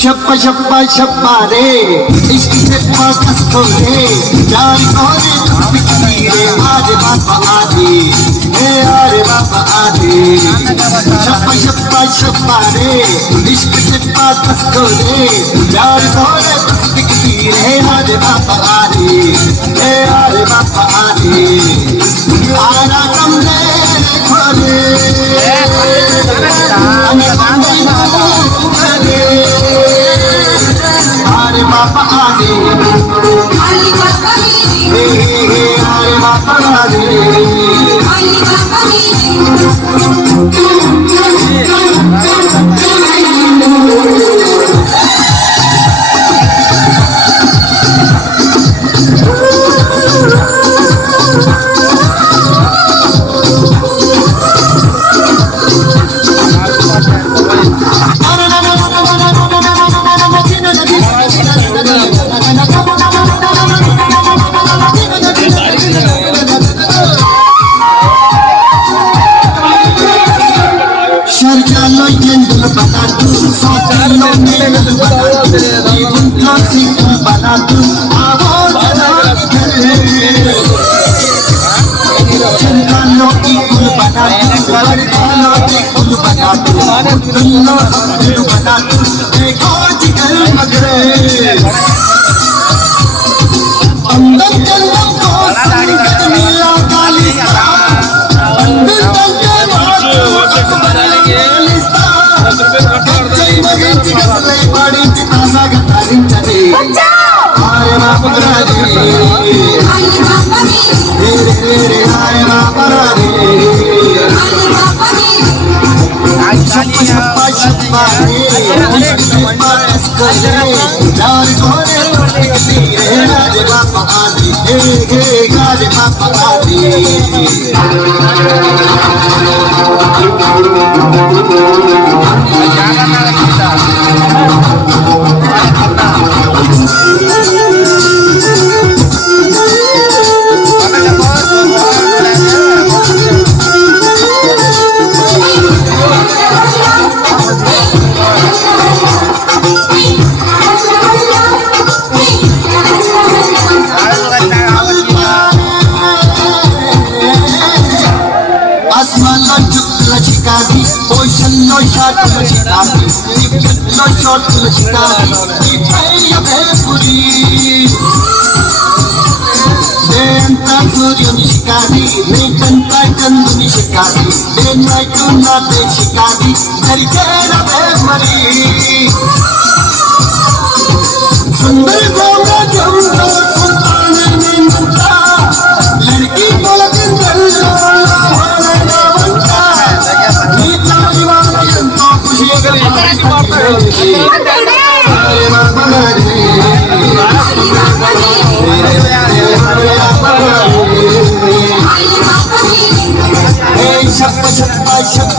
शप्पा शप्पा शप्पा रे इश्क से पाकस को रे प्यार को रे तस्बीर रे आज बाबा आदि हे अरे बाबा आदि शप्पा शप्पा शप्पा रे इश्क से पाकस को रे प्यार को रे तस्बीर रे आज बाबा आदि हे अरे बाबा आदि आरा कम रे खोले Hare Baba Adi, Hare Baba Adi, Hare Baba Adi, Hare Baba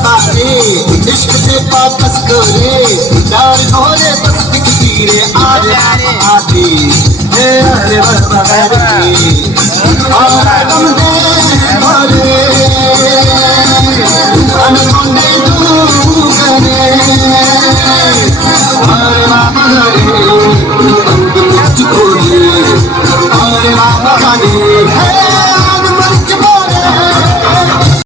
इश्क से वापस करे प्यार होरे तस्बीर रे आज आती हे अरे बाबा रे